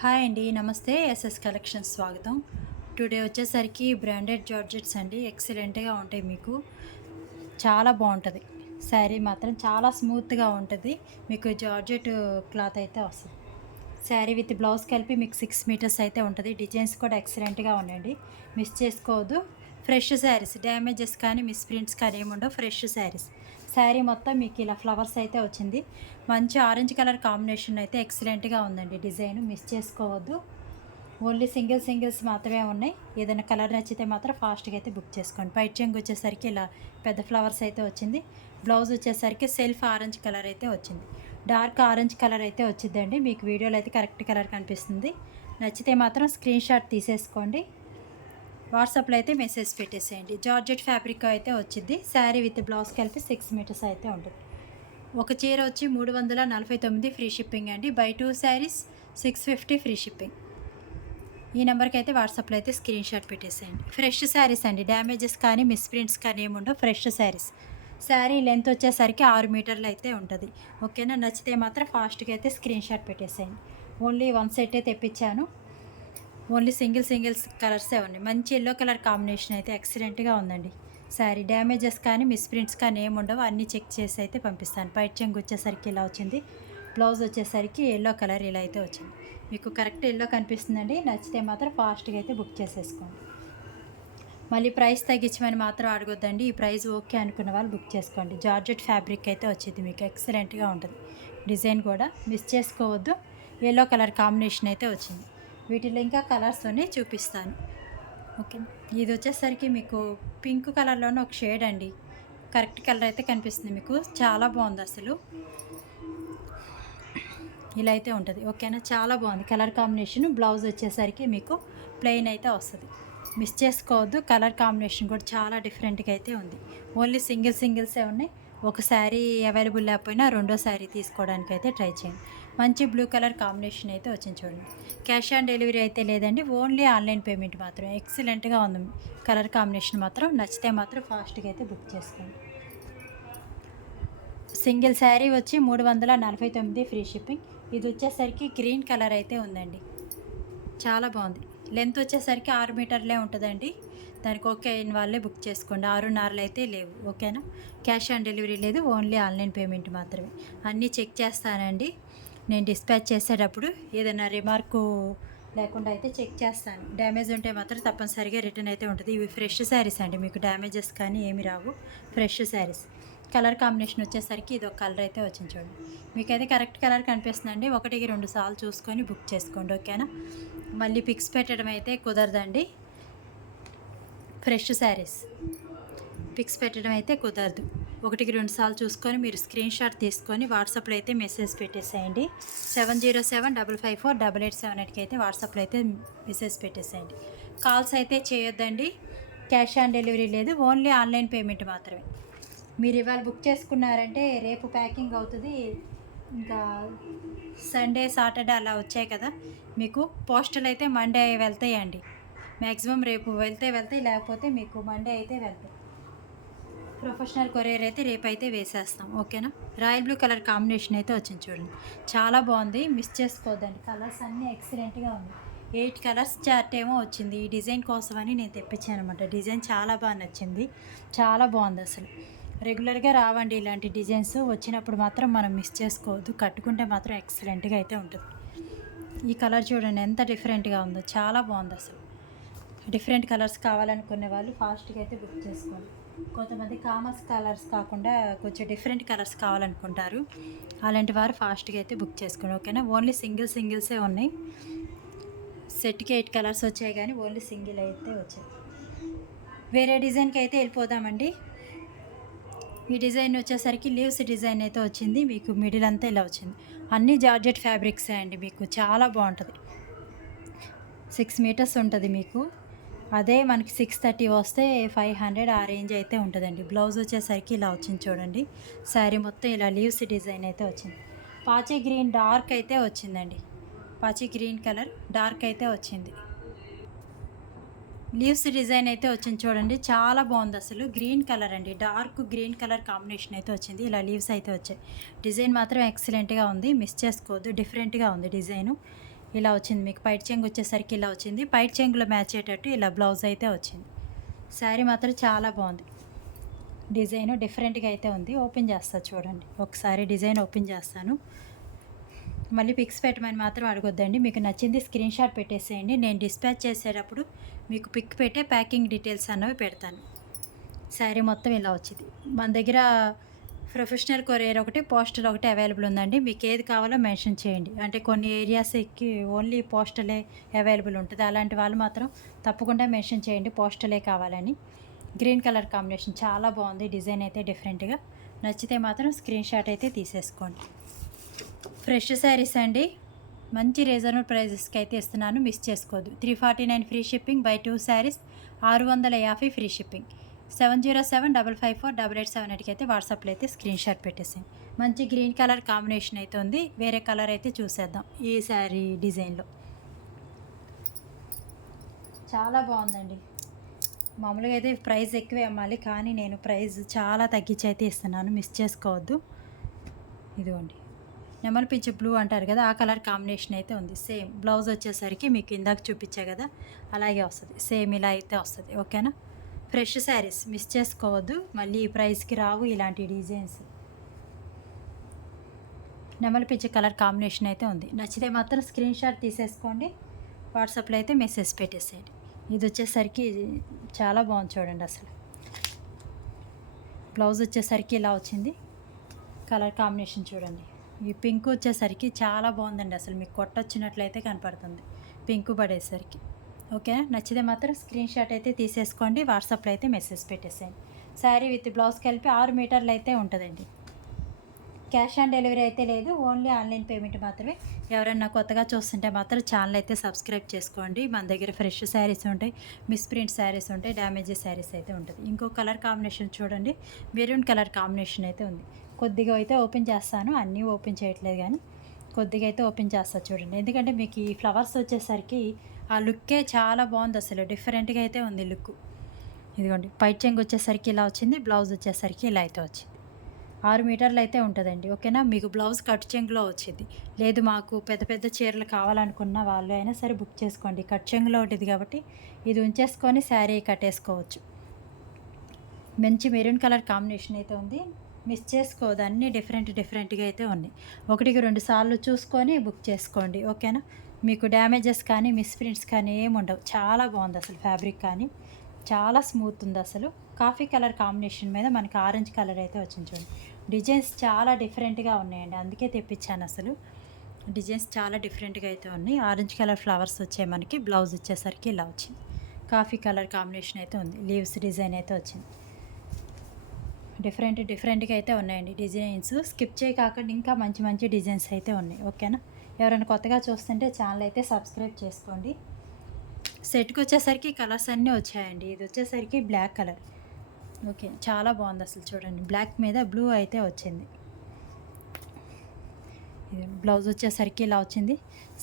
Hi అండి, నమస్తే. SS collections స్వాగతం. టుడే వచ్చేసరికి బ్రాండెడ్ జార్జెట్స్ అండి. ఎక్సలెంట్గా ఉంటాయి, మీకు చాలా బాగుంటుంది. శారీ మాత్రం చాలా స్మూత్గా ఉంటుంది. మీకు జార్జెట్ క్లాత్ అయితే వస్తుంది. శారీ విత్ బ్లౌజ్ కలిపి మీకు 6 మీటర్స్ అయితే ఉంటుంది. డిజైన్స్ కూడా ఎక్సలెంట్గా ఉన్నాయండి, మిస్ చేసుకోవద్దు. ఫ్రెష్ శారీస్, డ్యామేజెస్ కానీ మిస్ ప్రింట్స్ కానీ ఏముండవు. ఫ్రెష్ శారీస్. శారీ మొత్తం మీకు ఇలా ఫ్లవర్స్ అయితే వచ్చింది. మంచి ఆరెంజ్ కలర్ కాంబినేషన్ అయితే ఎక్సలెంట్గా ఉందండి. డిజైన్ మిస్ చేసుకోవద్దు. ఓన్లీ సింగిల్స్ మాత్రమే ఉన్నాయి. ఏదైనా కలర్ నచ్చితే మాత్రం ఫాస్ట్గా అయితే బుక్ చేసుకోండి. పైట్ చెంగు వచ్చేసరికి ఇలా పెద్ద ఫ్లవర్స్ అయితే వచ్చింది. బ్లౌజ్ వచ్చేసరికి సెల్ఫ్ ఆరెంజ్ కలర్ అయితే వచ్చింది. డార్క్ ఆరెంజ్ కలర్ అయితే వచ్చిందండి. మీకు వీడియోలో అయితే కరెక్ట్ కలర్ కనిపిస్తుంది. నచ్చితే మాత్రం స్క్రీన్ షాట్ తీసేసుకోండి. వాట్సాప్లో అయితే మెసేజ్ పెట్టేసేయండి. జార్జెట్ ఫ్యాబ్రిక్ అయితే వచ్చింది. శారీ విత్ బ్లౌజ్ కలిపి 6 మీటర్స్ అయితే ఉంటుంది. ఒక చీర వచ్చి 349 ఫ్రీ షిప్పింగ్ అండి. By 2 sarees 650 free shipping. ఈ నెంబర్కి అయితే వాట్సాప్లో అయితే స్క్రీన్ షాట్ పెట్టేసేయండి. ఫ్రెష్ శారీస్ అండి, డ్యామేజెస్ కానీ మిస్ ప్రింట్స్ కానీ ఏముండవు. ఫ్రెష్ శారీస్. శారీ లెంత్ వచ్చేసరికి 6 మీటర్లు అయితే ఉంటుంది. ఓకేనా? నచ్చితే మాత్రం ఫాస్ట్గా అయితే స్క్రీన్ షాట్ పెట్టేసేయండి. ఓన్లీ 1 సెట్ తెప్పించాను. ఓన్లీ సింగిల్స్ కలర్సే ఉన్నాయి. మంచి ఎల్లో కలర్ కాంబినేషన్ అయితే ఎక్సలెంట్గా ఉందండి. శారీ డ్యామేజెస్ కానీ మిస్ ప్రింట్స్ కానీ ఏముండవు. అన్నీ చెక్ చేసి అయితే పంపిస్తాను. పైట్ చెంగు వచ్చేసరికి ఇలా వచ్చింది. బ్లౌజ్ వచ్చేసరికి ఎల్లో కలర్ ఇలా అయితే వచ్చింది. మీకు కరెక్ట్ ఎల్లో కనిపిస్తుందండి. నచ్చితే మాత్రం ఫాస్ట్గా అయితే బుక్ చేసేసుకోండి. మళ్ళీ ప్రైస్ తగ్గించమని మాత్రం అడగొద్దండి. ఈ ప్రైస్ ఓకే అనుకున్న వాళ్ళు బుక్ చేసుకోండి. జార్జెట్ ఫ్యాబ్రిక్ అయితే వచ్చింది, మీకు ఎక్సలెంట్గా ఉంటుంది. డిజైన్ కూడా మిస్ చేసుకోవద్దు. ఎల్లో కలర్ కాంబినేషన్ అయితే వచ్చింది. వీటిలో ఇంకా కలర్స్ ఉన్నాయి, చూపిస్తాను. ఓకే. ఇది వచ్చేసరికి మీకు పింక్ కలర్లోనే ఒక షేడ్ అండి. కరెక్ట్ కలర్ అయితే కనిపిస్తుంది మీకు. చాలా బాగుంది అసలు. ఇలా అయితే ఉంటుంది. ఓకేనా? చాలా బాగుంది కలర్ కాంబినేషన్. బ్లౌజ్ వచ్చేసరికి మీకు ప్లెయిన్ అయితే వస్తుంది. మిస్ చేసుకోవద్దు. కలర్ కాంబినేషన్ కూడా చాలా డిఫరెంట్గా అయితే ఉంది. ఓన్లీ సింగిల్సే ఉన్నాయి. ఒక శారీ అవైలబుల్ లేకపోయినా రెండో శారీ తీసుకోవడానికి అయితే ట్రై చేయండి. మంచి బ్లూ కలర్ కాంబినేషన్ అయితే వచ్చింది చూడండి. క్యాష్ ఆన్ డెలివరీ అయితే లేదండి, ఓన్లీ ఆన్లైన్ పేమెంట్ మాత్రమే. ఎక్సలెంట్గా ఉంది కలర్ కాంబినేషన్ మాత్రం. నచ్చితే మాత్రం ఫాస్ట్గా అయితే బుక్ చేసుకోండి. సింగిల్ శారీ వచ్చి 349 ఫ్రీ షిప్పింగ్. ఇది వచ్చేసరికి గ్రీన్ కలర్ అయితే ఉందండి. చాలా బాగుంది. లెంత్ వచ్చేసరికి 6 మీటర్లే ఉంటుందండి. దానికి ఓకే అయిన వాళ్ళే బుక్ చేసుకోండి. 6.5 అయితే లేవు. ఓకేనా? క్యాష్ ఆన్ డెలివరీ లేదు, ఓన్లీ ఆన్లైన్ పేమెంట్ మాత్రమే. అన్నీ చెక్ చేస్తానండి నేను డిస్పాచ్ చేసేటప్పుడు. ఏదైనా రిమార్కు లేకుండా అయితే చెక్ చేస్తాను. డ్యామేజ్ ఉంటే మాత్రం తప్పనిసరిగా రిటర్న్ అయితే ఉంటుంది. ఇవి ఫ్రెష్ శారీస్ అండి, మీకు డ్యామేజెస్ కానీ ఏమి రావు. ఫ్రెష్ శారీస్. కలర్ కాంబినేషన్ వచ్చేసరికి ఇది ఒక కలర్ అయితే వచ్చింది చూడండి. మీకైతే కరెక్ట్ కలర్ కనిపిస్తుందండి. 1-2 సార్లు చూసుకొని బుక్ చేసుకోండి. ఓకేనా? మళ్ళీ పిక్స్ పెట్టడం అయితే కుదరదండి. ఫ్రెష్ శారీస్ పిక్స్ పెట్టడం అయితే కుదరదు. 1-2 సార్లు చూసుకొని మీరు స్క్రీన్ షాట్ తీసుకొని వాట్సాప్లో అయితే మెసేజ్ పెట్టేసేయండి. 7075548878కి అయితే వాట్సాప్లో అయితే మెసేజ్ పెట్టేసేయండి. కాల్స్ అయితే చేయొద్దండి. క్యాష్ ఆన్ డెలివరీ లేదు, ఓన్లీ ఆన్లైన్ పేమెంట్ మాత్రమే. మీరు ఇవాళ బుక్ చేసుకున్నారంటే రేపు ప్యాకింగ్ అవుతుంది. ఇంకా సండే సాటర్డే అలా వచ్చాయి కదా, మీకు పోస్టల్ అయితే మండే వెళ్తాయండి. మ్యాక్సిమం రేపు వెళ్తాయి, లేకపోతే మీకు మండే అయితే వెళ్తాయి. ప్రొఫెషనల్ కొరియర్ అయితే రేపు అయితే వేసేస్తాం. ఓకేనా? రాయల్ బ్లూ కలర్ కాంబినేషన్ అయితే వచ్చింది చూడండి. చాలా బాగుంది, మిస్ చేసుకోవద్దండి. కలర్స్ అన్నీ ఎక్సలెంట్గా ఉంది. 8 కలర్స్ చార్ట్ ఏమో వచ్చింది. ఈ డిజైన్ కోసమని నేను తెప్పించాను అనమాట. డిజైన్ చాలా బాగా నచ్చింది. చాలా బాగుంది అసలు. రెగ్యులర్గా రావండి ఇలాంటి డిజైన్స్. వచ్చినప్పుడు మాత్రం మనం మిస్ చేసుకోవద్దు. కట్టుకుంటే మాత్రం ఎక్సలెంట్గా అయితే ఉంటుంది. ఈ కలర్ చూడండి ఎంత డిఫరెంట్గా ఉందో. చాలా బాగుంది అసలు. డిఫరెంట్ కలర్స్ కావాలనుకునే వాళ్ళు ఫాస్ట్గా అయితే బుక్ చేసుకోండి. కొంతమంది కామర్స్ కలర్స్ కాకుండా కొంచెం డిఫరెంట్ కలర్స్ కావాలనుకుంటారు. అలాంటి వారు ఫాస్ట్గా అయితే బుక్ చేసుకోండి. ఓకేనా? ఓన్లీ సింగిల్సే ఉన్నాయి. సెట్కి 8 కలర్స్ వచ్చాయి, కానీ ఓన్లీ సింగిల్ అయితే వచ్చాయి. వేరే డిజైన్కి అయితే వెళ్ళిపోదామండి. ఈ డిజైన్ వచ్చేసరికి లీవ్స్ డిజైన్ అయితే వచ్చింది. మీకు మిడిల్ అంతా ఇలా వచ్చింది. అన్నీ జార్జెట్ ఫ్యాబ్రిక్సే అండి. మీకు చాలా బాగుంటుంది. 6 మీటర్స్ ఉంటుంది మీకు. అదే మనకి 630 వస్తే 500 ఆ రేంజ్ అయితే ఉంటుందండి. బ్లౌజ్ వచ్చేసరికి ఇలా వచ్చింది చూడండి. శారీ మొత్తం ఇలా లీవ్స్ డిజైన్ అయితే వచ్చింది. పాచి గ్రీన్ డార్క్ అయితే వచ్చిందండి. పాచి గ్రీన్ కలర్ డార్క్ అయితే వచ్చింది. లీవ్స్ డిజైన్ అయితే వచ్చింది చూడండి. చాలా బాగుంది అసలు. గ్రీన్ కలర్ అండి, డార్క్ గ్రీన్ కలర్ కాంబినేషన్ అయితే వచ్చింది. ఇలా లీవ్స్ అయితే వచ్చాయి. డిజైన్ మాత్రం ఎక్సలెంట్గా ఉంది, మిస్ చేసుకోవద్దు. డిఫరెంట్గా ఉంది డిజైను. ఇలా వచ్చింది. మీకు పైట చెంగు వచ్చేసరికి ఇలా వచ్చింది. పైట చెంగులో మ్యాచ్ అయ్యేటట్టు ఇలా బ్లౌజ్ అయితే వచ్చింది. శారీ మాత్రం చాలా బాగుంది. డిజైన్ డిఫరెంట్గా అయితే ఉంది. ఓపెన్ చేస్తా చూడండి. ఒకసారి డిజైన్ ఓపెన్ చేస్తాను. మళ్ళీ పిక్స్ పెట్టమని మాత్రం అడగొద్దండి. మీకు నచ్చింది స్క్రీన్ షాట్ పెట్టేసేయండి. నేను డిస్పాచ్ చేసేటప్పుడు మీకు పిక్ పెట్టే ప్యాకింగ్ డీటెయిల్స్ అన్నవి పెడతాను. శారీ మొత్తం ఇలా వచ్చింది. మన దగ్గర ప్రొఫెషనల్ కొరియర్ ఒకటి, పోస్టల్ ఒకటి అవైలబుల్ ఉందండి. మీకు ఏది కావాలో మెన్షన్ చేయండి. అంటే కొన్ని ఏరియాస్కి ఓన్లీ పోస్టలే అవైలబుల్ ఉంటుంది. అలాంటి వాళ్ళు మాత్రం తప్పకుండా మెన్షన్ చేయండి పోస్టలే కావాలని. గ్రీన్ కలర్ కాంబినేషన్ చాలా బాగుంది. డిజైన్ అయితే డిఫరెంట్గా. నచ్చితే మాత్రం స్క్రీన్ షాట్ అయితే తీసేసుకోండి. ఫ్రెష్ శారీస్ అండి. మంచి రీజనబుల్ ప్రైజెస్కి అయితే ఇస్తున్నాను, మిస్ చేసుకోవద్దు. 349 free shipping, buy 2 sarees 650 free shipping. 7075548878కి అయితే వాట్సాప్లో అయితే స్క్రీన్ షాట్ పెట్టేసాను. మంచి గ్రీన్ కలర్ కాంబినేషన్ అయితే ఉంది. వేరే కలర్ అయితే చూసేద్దాం ఈ శారీ డిజైన్లో. చాలా బాగుందండి. మామూలుగా అయితే ప్రైస్ ఎక్కువే అమ్మాలి, కానీ నేను ప్రైస్ చాలా తగ్గించి అయితే ఇస్తున్నాను, మిస్ చేసుకోవద్దు. ఇదిగోండి, నెమలి పింఛ బ్లూ అంటారు కదా, ఆ కలర్ కాంబినేషన్ అయితే ఉంది. సేమ్ బ్లౌజ్ వచ్చేసరికి మీకు ఇందాక చూపించా కదా అలాగే వస్తుంది. సేమ్ ఇలా అయితే వస్తుంది. ఓకేనా? ఫ్రెష్ శారీస్ మిస్ చేసుకోవద్దు. మళ్ళీ ఈ ప్రైస్కి రావు ఇలాంటి డిజైన్స్. నెమలి పింఛ కలర్ కాంబినేషన్ అయితే ఉంది. నచ్చితే మాత్రం స్క్రీన్ షాట్ తీసేసుకోండి. వాట్సాప్లో అయితే మెసేజ్ పెట్టేసేయండి. ఇది వచ్చేసరికి చాలా బాగుంది చూడండి. అసలు బ్లౌజ్ వచ్చేసరికి ఇలా వచ్చింది. కలర్ కాంబినేషన్ చూడండి. ఈ పింక్ వచ్చేసరికి చాలా బాగుందండి. అసలు మీకు కొట్టొచ్చినట్లయితే కనపడుతుంది పింక్ పడేసరికి. ఓకే, నచ్చితే మాత్రం స్క్రీన్ షాట్ అయితే తీసేసుకోండి. వాట్సాప్లో అయితే మెసేజ్ పెట్టేసేయండి. శారీ విత్ బ్లౌజ్ కలిపి 6 మీటర్లు అయితే ఉంటుందండి. క్యాష్ ఆన్ డెలివరీ అయితే లేదు, ఓన్లీ ఆన్లైన్ పేమెంట్ మాత్రమే. ఎవరైనా కొత్తగా చూస్తుంటే మాత్రం ఛానల్ అయితే సబ్స్క్రైబ్ చేసుకోండి. మన దగ్గర ఫ్రెష్ శారీస్ ఉంటాయి, మిస్ ప్రింట్ శారీస్ ఉంటాయి, డ్యామేజెస్ శారీస్ అయితే ఉంటుంది. ఇంకో కలర్ కాంబినేషన్ చూడండి, మెరూన్ కలర్ కాంబినేషన్ అయితే ఉంది. కొద్దిగా అయితే ఓపెన్ చేస్తాను, అన్నీ ఓపెన్ చేయట్లేదు కానీ కొద్దిగా అయితే ఓపెన్ చేస్తాను చూడండి. ఎందుకంటే మీకు ఈ ఫ్లవర్స్ వచ్చేసరికి ఆ లుక్కే చాలా బాగుంది. అసలు డిఫరెంట్గా అయితే ఉంది లుక్. ఇదిగోండి, పైట చెంగు వచ్చేసరికి ఇలా వచ్చింది, బ్లౌజ్ వచ్చేసరికి ఇలా అయితే వచ్చింది. 6 మీటర్లు అయితే ఉంటుందండి. ఓకేనా? మీకు బ్లౌజ్ కట్ చెంగులో వచ్చింది. లేదు మాకు పెద్ద పెద్ద చీరలు కావాలనుకున్న వాళ్ళు అయినా సరే బుక్ చేసుకోండి. కట్ చెంగులో ఉంటుంది కాబట్టి ఇది ఉంచేసుకొని శారీ కట్టేసుకోవచ్చు. మంచి మెరూన్ కలర్ కాంబినేషన్ అయితే ఉంది, మిస్ చేసుకోవద్దు. అన్నీ డిఫరెంట్గా అయితే ఉన్నాయి. 1-2 సార్లు చూసుకొని బుక్ చేసుకోండి. ఓకేనా? మీకు డ్యామేజెస్ కానీ మిస్ ప్రింట్స్ కానీ ఏమి ఉండవు. చాలా బాగుంది అసలు. ఫ్యాబ్రిక్ కానీ చాలా స్మూత్ ఉంది అసలు. కాఫీ కలర్ కాంబినేషన్ మీద మనకి ఆరెంజ్ కలర్ అయితే వచ్చింది చూడండి. డిజైన్స్ చాలా డిఫరెంట్గా ఉన్నాయండి, అందుకే తెప్పించాను. అసలు డిజైన్స్ చాలా డిఫరెంట్గా అయితే ఉన్నాయి. ఆరెంజ్ కలర్ ఫ్లవర్స్ వచ్చాయి మనకి. బ్లౌజ్ వచ్చేసరికి ఇలా వచ్చింది. కాఫీ కలర్ కాంబినేషన్ అయితే ఉంది. లీవ్స్ డిజైన్ అయితే వచ్చింది. డిఫరెంట్గా అయితే ఉన్నాయండి డిజైన్స్. స్కిప్ చేయకాకుండా ఇంకా మంచి మంచి డిజైన్స్ అయితే ఉన్నాయి. ఓకేనా? ఎవరైనా కొత్తగా చూస్తుంటే ఛానల్ అయితే సబ్స్క్రైబ్ చేసుకోండి. సెట్కి వచ్చేసరికి కలర్స్ అన్నీ వచ్చాయండి. ఇది వచ్చేసరికి బ్లాక్ కలర్. ఓకే, చాలా బాగుంది అసలు. చూడండి, బ్లాక్ మీద బ్లూ అయితే వచ్చింది. ఇది బ్లౌజ్ వచ్చేసరికి ఇలా వచ్చింది.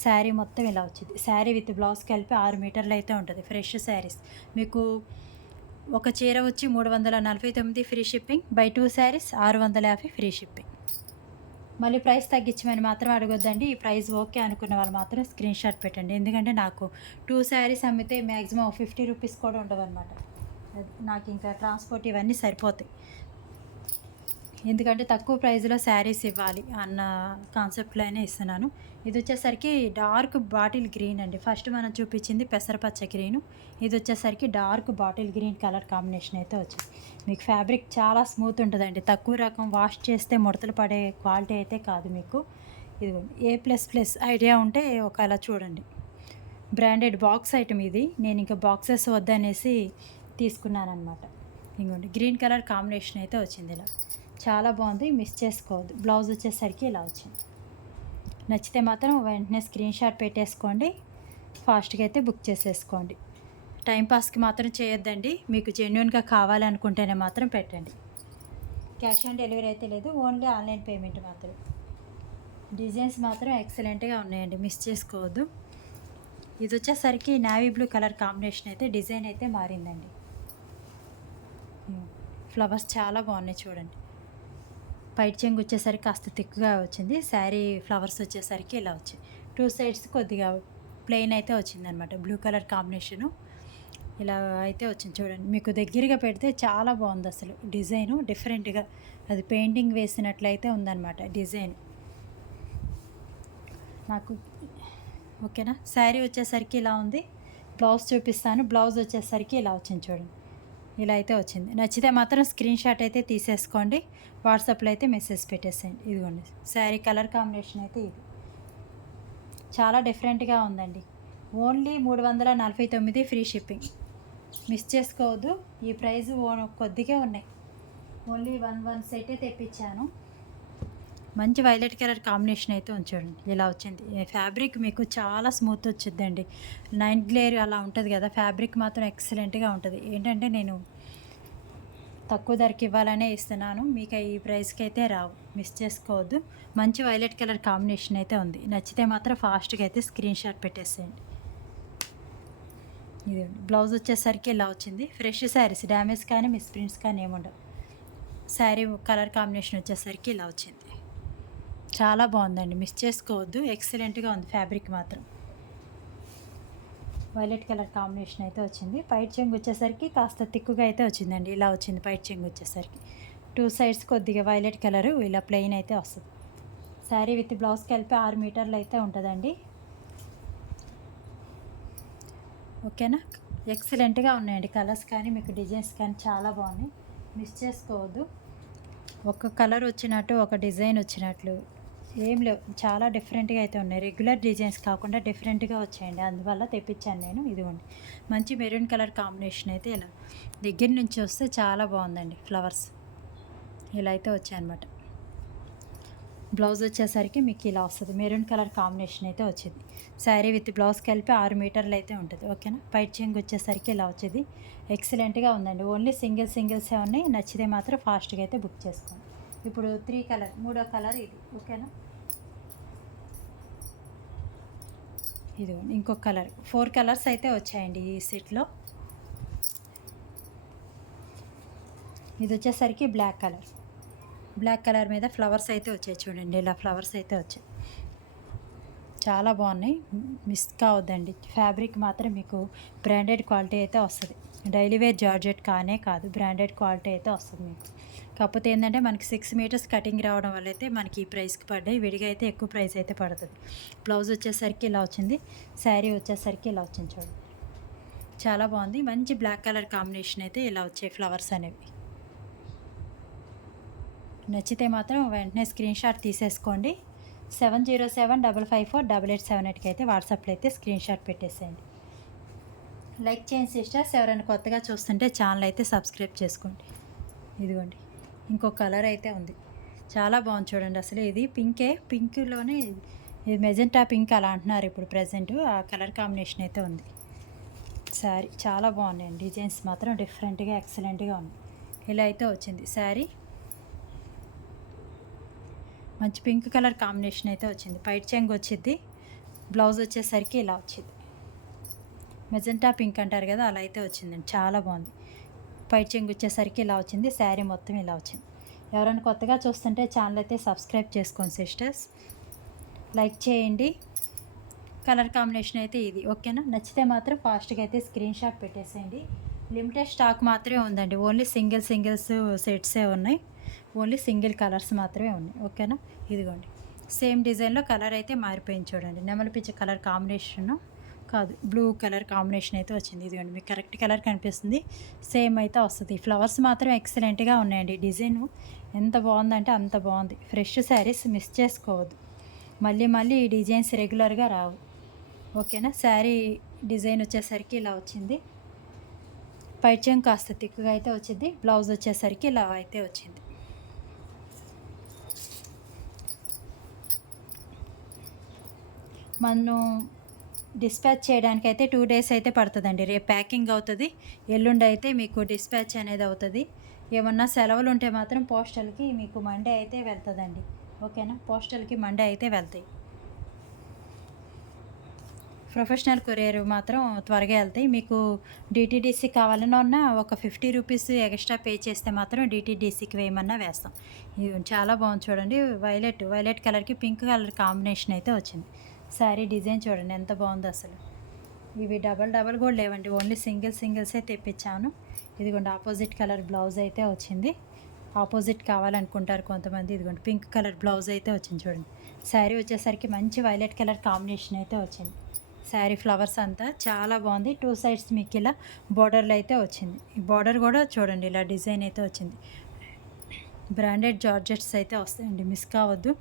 శారీ మొత్తం ఇలా వచ్చింది. శారీ విత్ బ్లౌజ్ కలిపి 6 మీటర్లు అయితే ఉంటుంది. ఫ్రెష్ శారీస్. మీకు ఒక చీర వచ్చి 349 free shipping, buy 2 sarees 650 free shipping. మళ్ళీ ప్రైస్ తగ్గించమని మాత్రం అడగొద్దండి. ఈ ప్రైస్ ఓకే అనుకున్న వాళ్ళు మాత్రం స్క్రీన్ షాట్ పెట్టండి. ఎందుకంటే నాకు 2 శారీస్ అమ్మితే మ్యాక్సిమం 50 రూపీస్ కూడా ఉండవు అనమాట. నాకు ఇంకా ట్రాన్స్పోర్ట్ ఇవన్నీ సరిపోతాయి. ఎందుకంటే తక్కువ ప్రైస్లో శారీస్ ఇవ్వాలి అన్న కాన్సెప్ట్లోనే ఇస్తున్నాను. ఇది వచ్చేసరికి డార్క్ బాటిల్ గ్రీన్ అండి. ఫస్ట్ మనం చూపించింది పెసరపచ్చ గ్రీను, ఇది వచ్చేసరికి dark bottle green colour combination అయితే వచ్చింది. మీకు ఫ్యాబ్రిక్ చాలా స్మూత్ ఉంటుందండి. తక్కువ రకం వాష్ చేస్తే ముడతలు పడే క్వాలిటీ అయితే కాదు మీకు. ఇది A++ ఐడియా ఉంటే ఒకవేళ చూడండి. బ్రాండెడ్ బాక్స్ ఐటమ్ ఇది. నేను ఇంకా బాక్సెస్ వద్దనేసి తీసుకున్నాను అనమాట. ఇంకోండి, గ్రీన్ కలర్ కాంబినేషన్ అయితే వచ్చింది. ఇలా చాలా బాగుంది, మిస్ చేసుకోవద్దు. బ్లౌజ్ వచ్చేసరికి ఇలా వచ్చింది. నచ్చితే మాత్రం వెంటనే స్క్రీన్ షాట్ పెట్టేసుకోండి. ఫాస్ట్గా అయితే బుక్ చేసేసుకోండి. టైంపాస్కి మాత్రం చేయొద్దండి. మీకు జెన్యున్గా కావాలనుకుంటేనే మాత్రం పెట్టండి. క్యాష్ ఆన్ డెలివరీ అయితే లేదు, ఓన్లీ ఆన్లైన్ పేమెంట్ మాత్రమే. డిజైన్స్ మాత్రం ఎక్సలెంట్గా ఉన్నాయండి, మిస్ చేసుకోవద్దు. ఇది వచ్చేసరికి నావీ బ్లూ కలర్ కాంబినేషన్ అయితే డిజైన్ అయితే మారిందండి. ఫ్లవర్స్ చాలా బాగున్నాయి చూడండి. పైట చెంగు వచ్చేసరికి కాస్త థిక్గా వచ్చింది. శారీ ఫ్లవర్స్ వచ్చేసరికి ఇలా వచ్చాయి. టూ సైడ్స్ కొద్దిగా ప్లెయిన్ అయితే వచ్చిందనమాట, బ్లూ కలర్ కాంబినేషను. ఇలా అయితే వచ్చింది చూడండి. మీకు దగ్గరగా పెడితే చాలా బాగుంది అసలు డిజైను డిఫరెంట్గా, అది పెయింటింగ్ వేసినట్లయితే ఉందన్నమాట డిజైన్ నాకు. ఓకేనా. శారీ వచ్చేసరికి ఇలా ఉంది. బ్లౌజ్ చూపిస్తాను. బ్లౌజ్ వచ్చేసరికి ఇలా వచ్చింది చూడండి. ఇలా అయితే వచ్చింది. నచ్చితే మాత్రం స్క్రీన్ షాట్ అయితే తీసేసుకోండి, వాట్సాప్లో అయితే మెసేజ్ పెట్టేసేయండి. ఇదిగోండి శారీ కలర్ కాంబినేషన్ అయితే ఇది చాలా డిఫరెంట్గా ఉందండి. Only 349 free shipping. మిస్ చేసుకోవద్దు. ఈ ప్రైస్ కొద్దిగా ఉన్నాయి. ఓన్లీ వన్ సెట్ తెప్పించాను. మంచి వైలెట్ కలర్ కాంబినేషన్ అయితే ఉంచండి. ఇలా వచ్చింది. ఫ్యాబ్రిక్ మీకు చాలా స్మూత్ వచ్చిందండి. నైట్ గ్లేర్ అలా ఉంటుంది కదా, ఫ్యాబ్రిక్ మాత్రం ఎక్సలెంట్గా ఉంటుంది. ఏంటంటే నేను తక్కువ ధరకి ఇవ్వాలనే ఇస్తున్నాను, మీకు ఈ ప్రైస్కి అయితే రావు, మిస్ చేసుకోవద్దు. మంచి వైలెట్ కలర్ కాంబినేషన్ అయితే ఉంది. నచ్చితే మాత్రం ఫాస్ట్గా అయితే స్క్రీన్ షాట్ పెట్టేసేయండి. ఇది బ్లౌజ్ వచ్చేసరికి ఇలా వచ్చింది. ఫ్రెష్ శారీస్, డ్యామేజ్ కానీ మిస్ప్రింట్స్ కానీ ఏముండవు. శారీ కలర్ కాంబినేషన్ వచ్చేసరికి ఇలా వచ్చింది. చాలా బాగుందండి, మిస్ చేసుకోవద్దు. ఎక్సలెంట్గా ఉంది ఫ్యాబ్రిక్ మాత్రం. వైలెట్ కలర్ కాంబినేషన్ అయితే వచ్చింది. పైట్ చెంగు వచ్చేసరికి కాస్త తిక్కుగా అయితే వచ్చిందండి. ఇలా వచ్చింది పైట్ చెంగు వచ్చేసరికి. టూ సైడ్స్ కొద్దిగా వైలెట్ కలరు ఇలా ప్లెయిన్ అయితే వస్తుంది. శారీ విత్ బ్లౌజ్ కలిపి 6 మీటర్లు అయితే ఉంటుందండి. ఓకేనా. ఎక్సలెంట్గా ఉన్నాయండి కలర్స్ కానీ మీకు డిజైన్స్ కానీ చాలా బాగున్నాయి, మిస్ చేసుకోవద్దు. ఒక కలర్ వచ్చినట్టు ఒక డిజైన్ వచ్చినట్లు ఏం లేవు, చాలా డిఫరెంట్గా అయితే ఉన్నాయి. రెగ్యులర్ డిజైన్స్ కాకుండా డిఫరెంట్గా వచ్చాయండి, అందువల్ల తెప్పించాను నేను. ఇదిగోండి మంచి మెరూన్ కలర్ కాంబినేషన్ అయితే ఇలా దగ్గర నుంచి వస్తే చాలా బాగుందండి. ఫ్లవర్స్ ఇలా అయితే వచ్చాయన్నమాట. బ్లౌజ్ వచ్చేసరికి మీకు ఇలా వస్తుంది. మెరూన్ కలర్ కాంబినేషన్ అయితే వచ్చింది. శారీ విత్ బ్లౌజ్ కలిపి 6 మీటర్లు అయితే ఉంటుంది. ఓకేనా. పైట్ చెంగు వచ్చేసరికి ఇలా వచ్చేది. ఎక్సలెంట్గా ఉందండి. ఓన్లీ సింగిల్సే ఉన్నాయి. నచ్చితే మాత్రం ఫాస్ట్గా అయితే బుక్ చేసుకోండి. ఇప్పుడు 3 కలర్, 3వ కలర్ ఇది. ఓకేనా. ఇది ఇంకొక కలర్. 4 కలర్స్ అయితే వచ్చాయండి ఈ సెట్లో. ఇది వచ్చేసరికి బ్లాక్ కలర్. బ్లాక్ కలర్ మీద ఫ్లవర్స్ అయితే వచ్చాయి చూడండి. ఇలా ఫ్లవర్స్ అయితే వచ్చాయి, చాలా బాగున్నాయి. మిస్ కావద్దండి. ఫ్యాబ్రిక్ మాత్రం మీకు బ్రాండెడ్ క్వాలిటీ అయితే వస్తుంది. డైలీ వేర్ జార్జెట్ కానే కాదు, బ్రాండెడ్ క్వాలిటీ అయితే వస్తుంది మీకు. కాకపోతే ఏంటంటే మనకి 6 మీటర్స్ కటింగ్ రావడం వల్ల అయితే మనకి ఈ ప్రైస్కి పడ్డాయి. విడిగా అయితే ఎక్కువ ప్రైస్ అయితే పడుతుంది. బ్లౌజ్ వచ్చేసరికి ఇలా వచ్చింది. శారీ వచ్చేసరికి ఇలా వచ్చింది చూడండి. చాలా బాగుంది. మంచి బ్లాక్ కలర్ కాంబినేషన్ అయితే ఇలా వచ్చాయి ఫ్లవర్స్ అనేవి. నచ్చితే మాత్రం వెంటనే స్క్రీన్ షాట్ తీసేసుకోండి. 7075548878కి అయితే వాట్సాప్లో అయితే స్క్రీన్ షాట్ పెట్టేసేయండి. లైక్ చేయండి సిస్టర్స్. ఎవరైనా కొత్తగా చూస్తుంటే ఛానల్ అయితే సబ్స్క్రైబ్ చేసుకోండి. ఇదిగోండి ఇంకొక కలర్ అయితే ఉంది, చాలా బాగుంది చూడండి. అసలు ఇది పింక్లోనే ఇది మెజెంటా పింక్ అలా అంటున్నారు ఇప్పుడు ప్రజెంట్. ఆ కలర్ కాంబినేషన్ అయితే ఉంది. శారీ చాలా బాగున్నాయండి. డిజైన్స్ మాత్రం డిఫరెంట్గా ఎక్సలెంట్గా ఉంది. ఇలా అయితే వచ్చింది శారీ. మంచి పింక్ కలర్ కాంబినేషన్ అయితే వచ్చింది. పైట్ చెంగు వచ్చింది. బ్లౌజ్ వచ్చేసరికి ఇలా వచ్చింది. మెజెంటా పింక్ అంటారు కదా, అలా అయితే వచ్చిందండి. చాలా బాగుంది. పైట్ చెంగు వచ్చేసరికి ఇలా వచ్చింది. శారీ మొత్తం ఇలా వచ్చింది. ఎవరైనా కొత్తగా చూస్తుంటే ఛానల్ అయితే సబ్స్క్రైబ్ చేసుకోండి సిస్టర్స్. లైక్ చేయండి. కలర్ కాంబినేషన్ అయితే ఇది. ఓకేనా. నచ్చితే మాత్రం ఫాస్ట్గా అయితే స్క్రీన్ షాట్ పెట్టేసేయండి. లిమిటెడ్ స్టాక్ మాత్రమే ఉందండి. ఓన్లీ సింగిల్స్ సెట్సే ఉన్నాయి. ఓన్లీ సింగిల్ కలర్స్ మాత్రమే ఉన్నాయి. ఓకేనా. ఇదిగోండి సేమ్ డిజైన్లో కలర్ అయితే మారిపోయింది చూడండి. నెమలి పిచ్చ కలర్ కాంబినేషన్ కాదు, బ్లూ కలర్ కాంబినేషన్ అయితే వచ్చింది. ఇదిగోండి మీకు కరెక్ట్ కలర్ కనిపిస్తుంది. సేమ్ అయితే వస్తుంది. ఫ్లవర్స్ మాత్రం ఎక్సలెంట్గా ఉన్నాయండి. డిజైన్ ఎంత బాగుందంటే అంత బాగుంది. ఫ్రెష్ శారీస్ మిస్ చేసుకోవద్దు. మళ్ళీ ఈ డిజైన్స్ రెగ్యులర్గా రావు. ఓకేనా. శారీ డిజైన్ వచ్చేసరికి ఇలా వచ్చింది. పైచెం కాస్త తిక్కుగా అయితే వచ్చింది. బ్లౌజ్ వచ్చేసరికి ఇలా అయితే వచ్చింది. మనం డిస్పాచ్ చేయడానికి అయితే 2 డేస్ అయితే పడుతుందండి. రేపు ప్యాకింగ్ అవుతుంది, ఎల్లుండి అయితే మీకు డిస్పాచ్ అనేది అవుతుంది. ఏమన్నా సెలవులు ఉంటే మాత్రం పోస్టల్కి మీకు మండే అయితే వెళ్తుందండి. ఓకేనా. పోస్టల్కి మండే అయితే వెళ్తాయి. ప్రొఫెషనల్ కొరియర్ మాత్రం త్వరగా వెళ్తాయి. మీకు డిటీడీసీ కావాలన్నా ఒక 50 రూపీస్ ఎక్స్ట్రా పే చేస్తే మాత్రం డిటీడీసీకి వేయమన్నా వేస్తాం. ఇది చాలా బాగుంది చూడండి. వైలెట్ కలర్కి పింక్ కలర్ కాంబినేషన్ అయితే వచ్చింది. శారీ డిజైన్ చూడండి ఎంత బాగుందో అసలు. ఇవి డబల్ డబల్ కూడా లేవండి, ఓన్లీ సింగిల్సే తెప్పించాను. ఇదిగోండి ఆపోజిట్ కలర్ బ్లౌజ్ అయితే వచ్చింది. ఆపోజిట్ కావాలనుకుంటారు కొంతమంది. ఇదిగోండి పింక్ కలర్ బ్లౌజ్ అయితే వచ్చింది చూడండి. శారీ వచ్చేసరికి మంచి వైలెట్ కలర్ కాంబినేషన్ అయితే వచ్చింది. శారీ ఫ్లవర్స్ అంతా చాలా బాగుంది. 2 సైడ్స్ మీకు ఇలా బార్డర్లు అయితే వచ్చింది. ఈ బార్డర్ కూడా చూడండి ఇలా డిజైన్ అయితే వచ్చింది. బ్రాండెడ్ జార్జెట్స్ అయితే వస్తాయండి, మిస్ కావద్దు.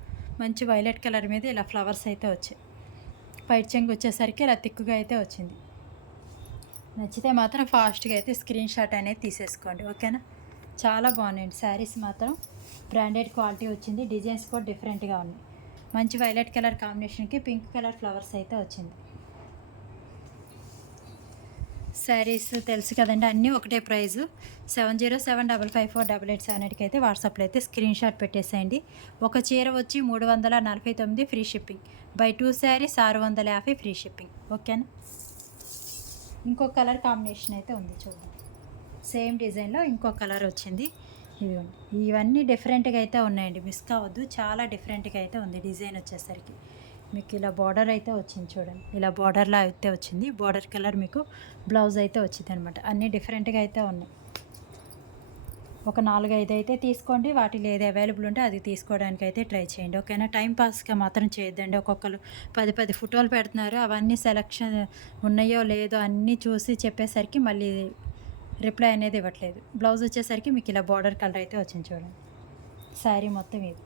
మంచి వైలెట్ కలర్ మీద ఇలా ఫ్లవర్స్ అయితే వచ్చాయి. పైట్ చెంగు వచ్చేసరికి ఇలా తిక్కుగా అయితే వచ్చింది. నచ్చితే మాత్రం ఫాస్ట్గా అయితే స్క్రీన్ షాట్ అనేది తీసేసుకోండి, ఓకేనా. చాలా బాగున్నాయండి శారీస్ మాత్రం. బ్రాండెడ్ క్వాలిటీ వచ్చింది. డిజైన్స్ కూడా డిఫరెంట్గా ఉన్నాయి. మంచి వైలెట్ కలర్ కాంబినేషన్కి పింక్ కలర్ ఫ్లవర్స్ అయితే వచ్చింది. శారీస్ తెలుసు కదండి, అన్నీ ఒకటే ప్రైజు. 7075548878కి అయితే వాట్సాప్లో అయితే స్క్రీన్ షాట్ పెట్టేసేయండి. ఒక చీర వచ్చి 349 free shipping. Buy 2 sarees 650 free shipping, ఓకేనా. ఇంకో కలర్ కాంబినేషన్ అయితే ఉంది చూద్దాం. సేమ్ డిజైన్లో ఇంకో కలర్ వచ్చింది. ఇదిగోండి, ఇవన్నీ డిఫరెంట్గా అయితే ఉన్నాయండి, మిస్ కావద్దు. చాలా డిఫరెంట్గా అయితే ఉంది డిజైన్ వచ్చేసరికి. మీకు ఇలా బార్డర్ అయితే వచ్చింది చూడండి, ఇలా బార్డర్లా అయితే వచ్చింది. బార్డర్ కలర్ మీకు బ్లౌజ్ అయితే వచ్చింది అనమాట. అన్నీ డిఫరెంట్గా అయితే ఉన్నాయి. ఒక 4-5 అయితే తీసుకోండి. వాటిలో ఏది అవైలబుల్ ఉంటే అది తీసుకోవడానికి అయితే ట్రై చేయండి, ఓకేనా. టైం పాస్గా మాత్రం చేయొద్దండి. ఒక్కొక్కరు 10 ఫోటోలు పెడుతున్నారు, అవన్నీ సెలెక్షన్ ఉన్నాయో లేదో అన్నీ చూసి చెప్పేసరికి మళ్ళీ రిప్లై అనేది ఇవ్వట్లేదు. బ్లౌజ్ వచ్చేసరికి మీకు ఇలా బార్డర్ కలర్ అయితే వచ్చింది చూడండి. శారీ మొత్తం ఇది.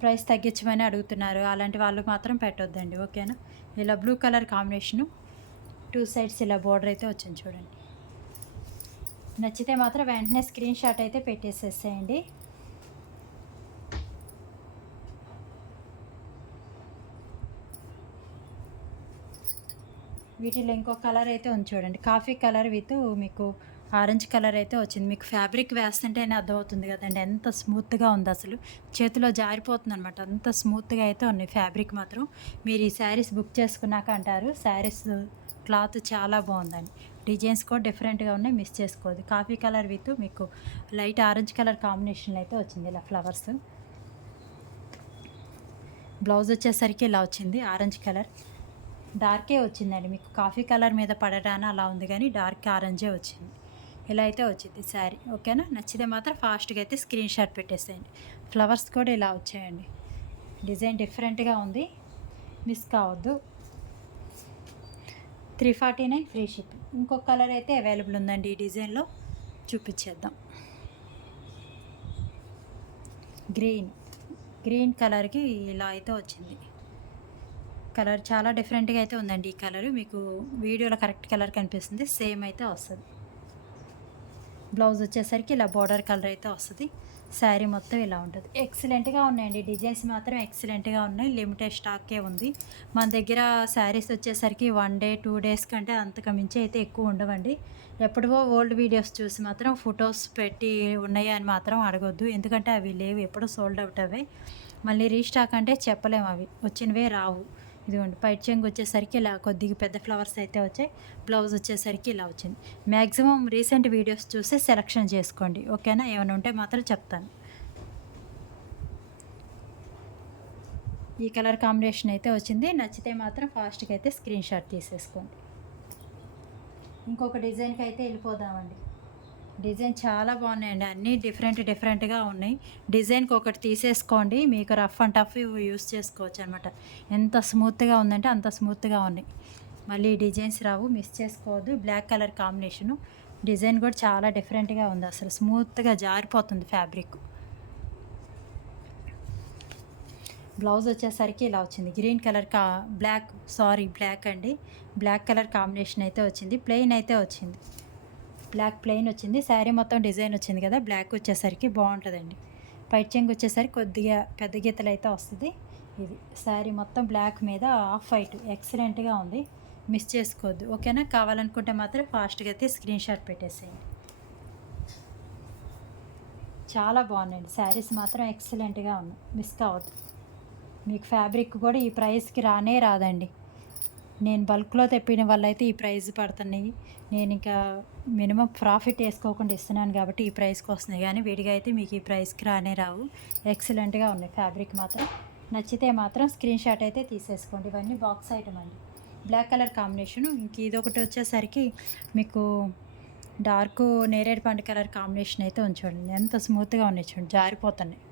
ప్రైస్ తగ్గించమని అడుగుతున్నారు, అలాంటి వాళ్ళు మాత్రం పెట్టొద్దండి, ఓకేనా. ఇలా బ్లూ కలర్ కాంబినేషను 2 సైడ్స్ ఇలా బార్డర్ అయితే వచ్చింది చూడండి. నచ్చితే మాత్రం వెంటనే స్క్రీన్ షాట్ అయితే పెట్టేసేసేయండి. వీటిలో ఇంకో కలర్ అయితే ఉంది చూడండి, కాఫీ కలర్ విత్ మీకు ఆరెంజ్ కలర్ అయితే వచ్చింది. మీకు ఫ్యాబ్రిక్ వేస్తుంటేనే అర్థమవుతుంది కదండి ఎంత స్మూత్గా ఉంది, అసలు చేతిలో జారిపోతుంది అనమాట, అంత స్మూత్గా అయితే ఉన్నాయి ఫ్యాబ్రిక్ మాత్రం. మీరు ఈ శారీస్ బుక్ చేసుకున్నాక అంటారు శారీస్ క్లాత్ చాలా బాగుందండి. డిజైన్స్ కూడా డిఫరెంట్గా ఉన్నాయి, మిస్ చేసుకోవద్దు. కాఫీ కలర్ విత్ మీకు లైట్ ఆరెంజ్ కలర్ కాంబినేషన్లో అయితే వచ్చింది ఇలా ఫ్లవర్స్. బ్లౌజ్ వచ్చేసరికి ఇలా వచ్చింది ఆరెంజ్ కలర్. డార్కే వచ్చిందండి, మీకు కాఫీ కలర్ మీద పడటాన అలా ఉంది కానీ డార్క్ ఆరెంజే వచ్చింది. ఇలా అయితే వచ్చింది శారీ, ఓకేనా. నచ్చితే మాత్రం ఫాస్ట్గా అయితే స్క్రీన్ షాట్ పెట్టేసేయండి. ఫ్లవర్స్ కూడా ఇలా వచ్చాయండి, డిజైన్ డిఫరెంట్గా ఉంది, మిస్ కావద్దు. 349 ఫ్రీ షిప్పింగ్. ఇంకొక కలర్ అయితే అవైలబుల్ ఉందండి ఈ డిజైన్లో, చూపించేద్దాం. గ్రీన్ కలర్కి ఇలా అయితే వచ్చింది. కలర్ చాలా డిఫరెంట్గా అయితే ఉందండి. ఈ కలర్ మీకు వీడియోలో కరెక్ట్ కలర్ కనిపిస్తుంది, సేమ్ అయితే వస్తుంది. బ్లౌజ్ వచ్చేసరికి ఇలా బార్డర్ కలర్ అయితే వస్తుంది. శారీ మొత్తం ఇలా ఉంటుంది. ఎక్సలెంట్గా ఉన్నాయండి, డిజైన్స్ మాత్రం ఎక్సలెంట్గా ఉన్నాయి. లిమిటెడ్ స్టాకే ఉంది మన దగ్గర. శారీస్ వచ్చేసరికి 1 డే 2 డేస్ కంటే అంతకు మించి అయితే ఎక్కువ ఉండవండి. ఎప్పుడో ఓల్డ్ వీడియోస్ చూసి మాత్రం ఫొటోస్ పెట్టి ఉన్నాయా అని మాత్రం అడగొద్దు, ఎందుకంటే అవి లేవు, ఎప్పుడో సోల్డ్ అవుట్ అవే. మళ్ళీ రీస్టాక్ అంటే చెప్పలేము, అవి వచ్చినవే రావు. ఇదిగోండి పైట్ చెంగు వచ్చేసరికి ఇలా కొద్దిగా పెద్ద ఫ్లవర్స్ అయితే వచ్చాయి. బ్లౌజ్ వచ్చేసరికి ఇలా వచ్చింది. మ్యాక్సిమం రీసెంట్ వీడియోస్ చూసి సెలెక్షన్ చేసుకోండి, ఓకేనా. ఏమైనా ఉంటే మాత్రం చెప్తాను. ఈ కలర్ కాంబినేషన్ అయితే వచ్చింది. నచ్చితే మాత్రం ఫాస్ట్గా అయితే స్క్రీన్ షాట్ తీసేసుకోండి. ఇంకొక డిజైన్కి అయితే వెళ్ళిపోదామండి. డిజైన్ చాలా బాగున్నాయండి, అన్నీ డిఫరెంట్గా ఉన్నాయి. డిజైన్కి ఒకటి తీసేసుకోండి, మీకు రఫ్ అండ్ టఫ్ యూస్ చేసుకోవచ్చు అనమాట. ఎంత స్మూత్గా ఉందంటే అంత స్మూత్గా ఉన్నాయి. మళ్ళీ డిజైన్స్ రావు, మిస్ చేసుకోవద్దు. బ్లాక్ కలర్ కాంబినేషను, డిజైన్ కూడా చాలా డిఫరెంట్గా ఉంది, అసలు స్మూత్గా జారిపోతుంది ఫ్యాబ్రిక్. బ్లౌజ్ వచ్చేసరికి ఇలా వచ్చింది. గ్రీన్ కలర్ బ్లాక్ అండి, బ్లాక్ కలర్ కాంబినేషన్ అయితే వచ్చింది. ప్లెయిన్ అయితే వచ్చింది, బ్లాక్ ప్లెయిన్ వచ్చింది. శారీ మొత్తం డిజైన్ వచ్చింది కదా, బ్లాక్ వచ్చేసరికి బాగుంటుందండి. పైట్ చెంగు వచ్చేసరికి కొద్దిగా పెద్ద గీతలు అయితే వస్తుంది. ఇది శారీ మొత్తం బ్లాక్ మీద ఆఫ్ వైట్, ఎక్సలెంట్గా ఉంది, మిస్ చేసుకోవద్దు, ఓకేనా. కావాలనుకుంటే మాత్రం ఫాస్ట్గా అయితే స్క్రీన్ షాట్ పెట్టేసేయండి. చాలా బాగున్నాయండి శారీస్ మాత్రం, ఎక్సలెంట్గా ఉన్నాయి, మిస్ కావద్దు. మీకు ఫ్యాబ్రిక్ కూడా ఈ ప్రైస్కి రానే రాదండి. నేను బల్క్లో తెప్పిన వల్ల అయితే ఈ ప్రైస్ పడుతున్నాయి. నేను ఇంకా మినిమం ప్రాఫిట్ వేసుకోకుండా ఇస్తున్నాను కాబట్టి ఈ ప్రైస్కి వస్తున్నాయి, కానీ విడిగా అయితే మీకు ఈ ప్రైస్కి రానే రావు. ఎక్సలెంట్గా ఉన్నాయి ఫ్యాబ్రిక్ మాత్రం. నచ్చితే మాత్రం స్క్రీన్ షాట్ అయితే తీసేసుకోండి. ఇవన్నీ బాక్స్ ఐటమ్ అండి. Black colour combination. ఇంక ఇదొకటి వచ్చేసరికి మీకు డార్క్ నేరేడు పండు కలర్ కాంబినేషన్ అయితే ఉంది చూడండి. ఎంత స్మూత్గా ఉన్నాయి చూడండి, జారిపోతున్నాయి.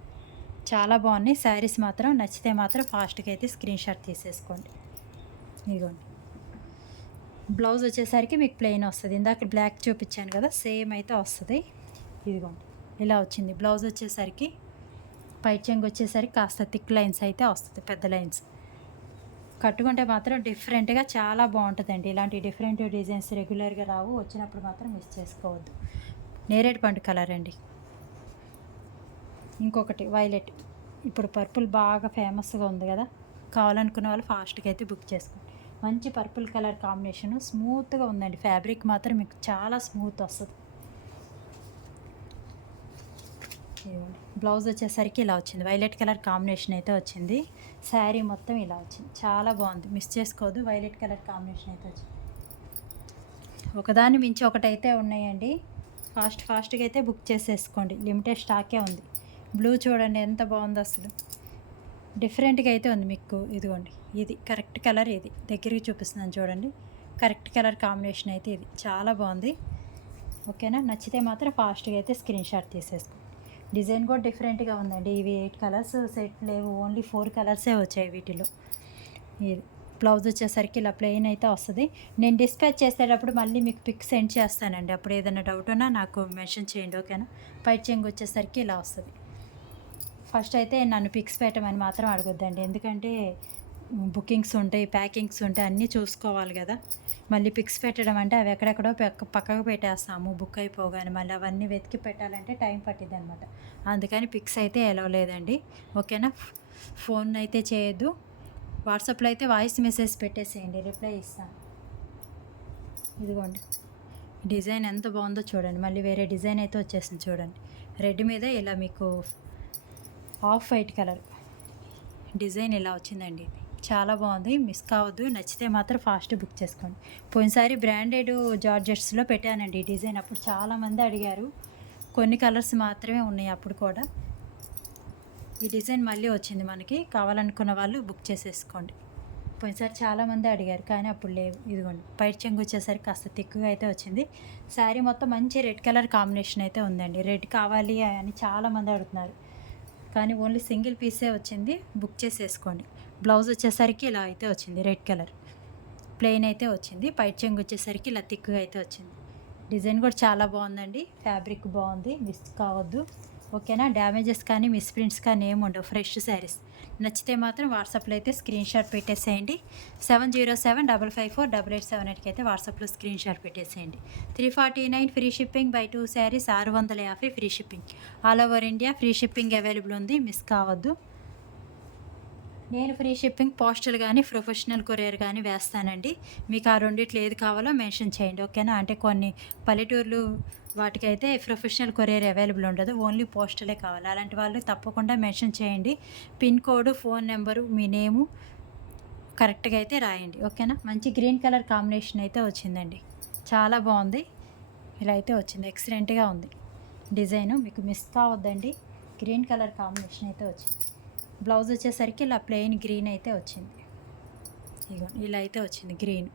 చాలా బాగున్నాయి శారీస్. మాత్రం నచ్చితే మాత్రం ఫాస్ట్గా అయితే స్క్రీన్ షాట్ తీసేసుకోండి. ఇదిగోండి. బ్లౌజ్ వచ్చేసరికి మీకు ప్లెయిన్ వస్తుంది. ఇందాక బ్లాక్ చూపించాను కదా, సేమ్ అయితే వస్తుంది. ఇదిగోండి, ఇలా వచ్చింది. బ్లౌజ్ వచ్చేసరికి పై చెంగు వచ్చేసరికి కాస్త థిక్ లైన్స్ అయితే వస్తుంది, పెద్ద లైన్స్. కట్టుకుంటే మాత్రం డిఫరెంట్గా చాలా బాగుంటుందండి. ఇలాంటి డిఫరెంట్ డిజైన్స్ రెగ్యులర్గా రావు, వచ్చినప్పుడు మాత్రం మిస్ చేసుకోవద్దు. నేరేడు పండు కలర్ అండి. ఇంకొకటి వైలెట్. ఇప్పుడు పర్పుల్ బాగా ఫేమస్గా ఉంది కదా, కావాలనుకున్న వాళ్ళు ఫాస్ట్గా అయితే బుక్ చేసుకోండి. మంచి పర్పుల్ కలర్ కాంబినేషను, స్మూత్గా ఉందండి. ఫ్యాబ్రిక్ మాత్రం మీకు చాలా స్మూత్ వస్తుంది. బ్లౌజ్ వచ్చేసరికి ఇలా వచ్చింది. వైలెట్ కలర్ కాంబినేషన్ అయితే వచ్చింది. శారీ మొత్తం ఇలా వచ్చింది, చాలా బాగుంది. మిస్ చేసుకోవద్దు. వైలెట్ కలర్ కాంబినేషన్ అయితే వచ్చింది. ఒకదాన్ని మించి ఒకటైతే ఉన్నాయండి. ఫాస్ట్గా అయితే బుక్ చేసేసుకోండి. లిమిటెడ్ స్టాకే ఉంది. బ్లూ చూడండి ఎంత బాగుందో అసలు, డిఫరెంట్గా అయితే ఉంది మీకు. ఇదిగోండి, ఇది కరెక్ట్ కలర్. ఇది దగ్గరికి చూపిస్తున్నాను చూడండి. కరెక్ట్ కలర్ కాంబినేషన్ అయితే ఇది చాలా బాగుంది. ఓకేనా, నచ్చితే మాత్రం ఫాస్ట్గా అయితే స్క్రీన్ షాట్ తీసేసుకోండి. డిజైన్ కూడా డిఫరెంట్గా ఉందండి. ఇవి 8 కలర్స్ సెట్ లేవు, ఓన్లీ 4 కలర్సే వచ్చాయి వీటిలో. ఇది బ్లౌజ్ వచ్చేసరికి ఇలా ప్లెయిన్ అయితే వస్తుంది. నేను డిస్పాచ్ చేసేటప్పుడు మళ్ళీ మీకు పిక్ సెండ్ చేస్తానండి. అప్పుడు ఏదైనా డౌట్ ఉన్నా నాకు మెన్షన్ చేయండి. ఓకేనా. పై చెంగు వచ్చేసరికి ఇలా వస్తుంది. ఫస్ట్ అయితే నన్ను పిక్స్ పెట్టమని మాత్రం అడగొద్దండి, ఎందుకంటే బుకింగ్స్ ఉంటాయి, ప్యాకింగ్స్ ఉంటాయి, అన్నీ చూసుకోవాలి కదా. మళ్ళీ పిక్స్ పెట్టడం అంటే అవి ఎక్కడెక్కడో పక్కకు పెట్టేస్తాము బుక్ అయిపోగానే. మళ్ళీ అవన్నీ వెతికి పెట్టాలంటే టైం పట్టిద్ది అనమాట. అందుకని పిక్స్ అయితే ఎలవ్ లేదండి. ఓకేనా. ఫోన్ అయితే చేయొద్దు. వాట్సాప్లో అయితే వాయిస్ మెసేజ్ పెట్టేసేయండి, రిప్లై ఇస్తాను. ఇదిగోండి, డిజైన్ ఎంత బాగుందో చూడండి. మళ్ళీ వేరే డిజైన్ అయితే వచ్చేసింది చూడండి. రెడ్ మీద ఇలా మీకు ఆఫ్ వైట్ కలర్ డిజైన్ ఇలా వచ్చిందండి. చాలా బాగుంది, మిస్ కావద్దు. నచ్చితే మాత్రం ఫాస్ట్ బుక్ చేసుకోండి. పోయినసారి బ్రాండెడ్ జార్జెట్స్లో పెట్టానండి ఈ డిజైన్. అప్పుడు చాలామంది అడిగారు. కొన్ని కలర్స్ మాత్రమే ఉన్నాయి అప్పుడు కూడా. ఈ డిజైన్ మళ్ళీ వచ్చింది మనకి. కావాలనుకున్న వాళ్ళు బుక్ చేసేసుకోండి. పోయినసారి చాలామంది అడిగారు కానీ అప్పుడు లేవు. ఇదిగోండి, పైట్ చెంగు వచ్చేసరికి కాస్త తిక్కుగా అయితే వచ్చింది. శారీ మొత్తం మంచి రెడ్ కలర్ కాంబినేషన్ అయితే ఉందండి. రెడ్ కావాలి అని చాలామంది అడుగుతున్నారు, కానీ ఓన్లీ సింగిల్ పీసే వచ్చింది. బుక్ చేసేసుకోండి. బ్లౌజ్ వచ్చేసరికి ఇలా అయితే వచ్చింది, రెడ్ కలర్ ప్లెయిన్ అయితే వచ్చింది. పైట్ చెంగు వచ్చేసరికి ఇలా థిక్గా అయితే వచ్చింది. డిజైన్ కూడా చాలా బాగుందండి. ఫ్యాబ్రిక్ బాగుంది, మిస్ కావద్దు. ఓకేనా. డ్యామేజెస్ కానీ మిస్ప్రింట్స్ కానీ ఏమి ఉండవు. ఫ్రెష్ శారీస్. నచ్చితే మాత్రం వాట్సాప్లో అయితే స్క్రీన్ షాట్ పెట్టేసేయండి. 7075548878కి అయితే వాట్సాప్లో స్క్రీన్ షాట్ పెట్టేసేయండి. 349 free shipping, buy 2 sarees 650 free shipping. All over India free shipping available ఉంది, మిస్ కావద్దు. నేను ఫ్రీ షిప్పింగ్ పోస్టల్ కానీ ప్రొఫెషనల్ కొరియర్ కానీ వేస్తానండి. మీకు ఆ రెండిట్లో ఏది కావాలో మెన్షన్ చేయండి. ఓకేనా. అంటే కొన్ని పల్లెటూర్లు వాటికైతే ప్రొఫెషనల్ కొరియర్ అవైలబుల్ ఉండదు, ఓన్లీ పోస్టలే కావాలి. అలాంటి వాళ్ళు తప్పకుండా మెన్షన్ చేయండి. పిన్ కోడ్, ఫోన్ నెంబరు, మీ నేము కరెక్ట్గా అయితే రాయండి. ఓకేనా. మంచి గ్రీన్ కలర్ కాంబినేషన్ అయితే వచ్చిందండి, చాలా బాగుంది. ఇలా అయితే వచ్చింది, ఎక్సలెంట్గా ఉంది డిజైను. మీకు మిస్ కావద్దండి. గ్రీన్ కలర్ కాంబినేషన్ అయితే వచ్చింది. బ్లౌజ్ వచ్చేసరికి ఇలా ప్లెయిన్ గ్రీన్ అయితే వచ్చింది. ఇగో ఇలా అయితే వచ్చింది గ్రీన్.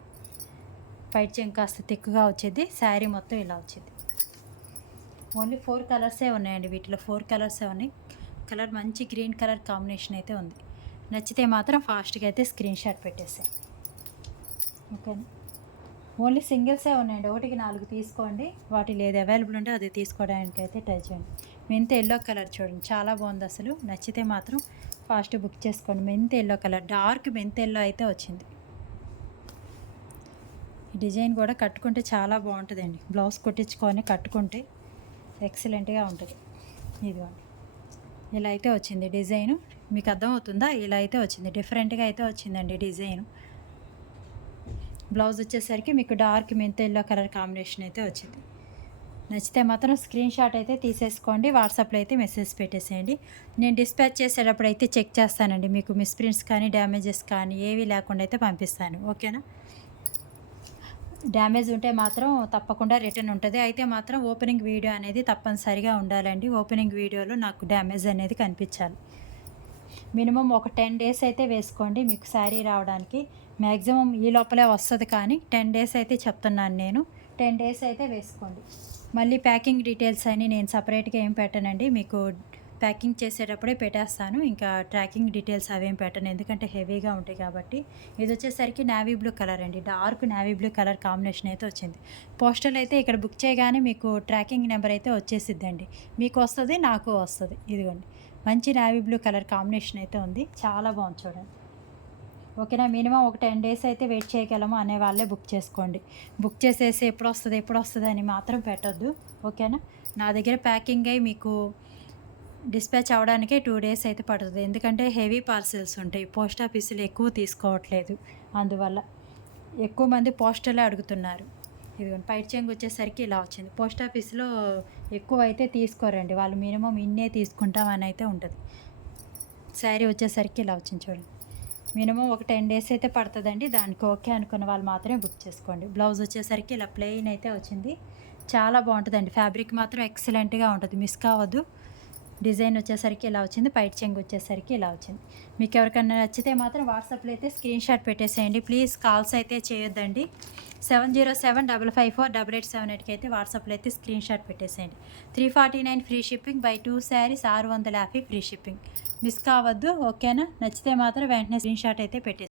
పైట్ చెంగు కాస్త థిక్గా వచ్చేది. శారీ మొత్తం ఇలా వచ్చింది. ఓన్లీ 4 కలర్సే ఉన్నాయండి వీటిలో. 4 కలర్సే ఉన్నాయి. కలర్ మంచి గ్రీన్ కలర్ కాంబినేషన్ అయితే ఉంది. నచ్చితే మాత్రం ఫాస్ట్గా అయితే స్క్రీన్ షాట్ పెట్టేసాను. ఓకేనా. ఓన్లీ సింగిల్సే ఉన్నాయండి. 1కి 4 తీసుకోండి. వాటిలో ఏది అవైలబుల్ ఉంటే అది తీసుకోవడానికి అయితే ట్రై చేయండి. మెంత ఎల్లో కలర్ చూడండి, చాలా బాగుంది అసలు. నచ్చితే మాత్రం ఫాస్ట్ బుక్ చేసుకోండి. మెంత ఎల్లో కలర్, డార్క్ మెంత ఎల్లో అయితే వచ్చింది. ఈ డిజైన్ కూడా కట్టుకుంటే చాలా బాగుంటుందండి. బ్లౌజ్ కుట్టించుకొని కట్టుకుంటే ఎక్సలెంట్గా ఉంటుంది. ఇదిగోండి, ఇలా అయితే వచ్చింది డిజైను. మీకు అర్థమవుతుందా? ఇలా అయితే వచ్చింది, డిఫరెంట్గా అయితే వచ్చిందండి డిజైను. బ్లౌజ్ వచ్చేసరికి మీకు డార్క్ మెంత ఎల్లో కలర్ కాంబినేషన్ అయితే వచ్చింది. నచ్చితే మాత్రం స్క్రీన్ షాట్ అయితే తీసేసుకోండి. వాట్సాప్లో అయితే మెసేజ్ పెట్టేసేయండి. నేను డిస్పాచ్ చేసేటప్పుడు అయితే చెక్ చేస్తానండి. మీకు మిస్ప్రింట్స్ కానీ డ్యామేజెస్ కానీ ఏవి లేకుండా అయితే పంపిస్తాను. ఓకేనా. డ్యామేజ్ ఉంటే మాత్రం తప్పకుండా రిటర్న్ ఉంటుంది. అయితే మాత్రం ఓపెనింగ్ వీడియో అనేది తప్పనిసరిగా ఉండాలండి. ఓపెనింగ్ వీడియోలో నాకు డ్యామేజ్ అనేది కనిపించాలి. మినిమం ఒక 10 డేస్ అయితే వేసుకోండి మీకు శారీ రావడానికి. మ్యాక్సిమం ఈ లోపలే వస్తుంది, కానీ 10 డేస్ అయితే చెప్తున్నాను నేను. 10 డేస్ అయితే వేసుకోండి. మళ్ళీ ప్యాకింగ్ డీటెయిల్స్ అని నేను సపరేట్గా ఏం పెట్టనండి, మీకు ప్యాకింగ్ చేసేటప్పుడే పెట్టేస్తాను. ఇంకా ట్రాకింగ్ డీటెయిల్స్ అవేం పెట్టను, ఎందుకంటే హెవీగా ఉంటాయి కాబట్టి. ఇది వచ్చేసరికి నావీ బ్లూ కలర్ అండి, dark navy blue colour combination అయితే వచ్చింది. పోస్టల్ అయితే ఇక్కడ బుక్ చేయగానే మీకు ట్రాకింగ్ నెంబర్ అయితే వచ్చేసిద్దండి, మీకు వస్తుంది, నాకు వస్తుంది. ఇదిగోండి, మంచి నావీ బ్లూ కలర్ కాంబినేషన్ అయితే ఉంది, చాలా బాగుంది చూడండి. ఓకేనా, మినిమం ఒక 10 డేస్ అయితే వెయిట్ చేయగలము అనే వాళ్ళే బుక్ చేసుకోండి. బుక్ చేసేసి ఎప్పుడు వస్తుంది అని మాత్రం పెట్టొద్దు. ఓకేనా, నా దగ్గర ప్యాకింగ్ అయి మీకు డిస్పాచ్ అవ్వడానికే 2 డేస్ అయితే పడుతుంది, ఎందుకంటే హెవీ పార్సిల్స్ ఉంటాయి. పోస్ట్ ఆఫీసులు ఎక్కువ తీసుకోవట్లేదు, అందువల్ల ఎక్కువ మంది పోస్టలే అడుగుతున్నారు. ఇదిగోండి, పైట్ చెంగు వచ్చేసరికి ఇలా వచ్చింది. పోస్ట్ ఆఫీస్లో ఎక్కువ అయితే తీసుకోరండి వాళ్ళు, మినిమం ఇన్నే తీసుకుంటామని అయితే ఉంటుంది. శారీ వచ్చేసరికి ఇలా వచ్చింది చూడండి. మినిమం ఒక 10 డేస్ అయితే పడుతుందండి, దానికి ఓకే అనుకున్న వాళ్ళు మాత్రమే బుక్ చేసుకోండి. బ్లౌజ్ వచ్చేసరికి ఇలా ప్లెయిన్ అయితే వచ్చింది, చాలా బాగుంటుందండి. ఫ్యాబ్రిక్ మాత్రం ఎక్సలెంట్గా ఉంటుంది, మిస్ కావద్దు. డిజైన్ వచ్చేసరికి ఇలా వచ్చింది, పైట్ చెంగు వచ్చేసరికి ఇలా వచ్చింది. మీకు ఎవరికైనా నచ్చితే మాత్రం వాట్సాప్లో అయితే స్క్రీన్ షాట్ పెట్టేసేయండి. ప్లీజ్ కాల్స్ అయితే చేయొద్దండి. 7075548878కి అయితే వాట్సాప్లో అయితే స్క్రీన్ షాట్ పెట్టేసేయండి. 349 free shipping, buy 2 sarees 650 free shipping. Miss కావద్దు. ఓకేనా, నచ్చితే మాత్రం వెంటనే స్క్రీన్ షాట్ అయితే పెట్టేసి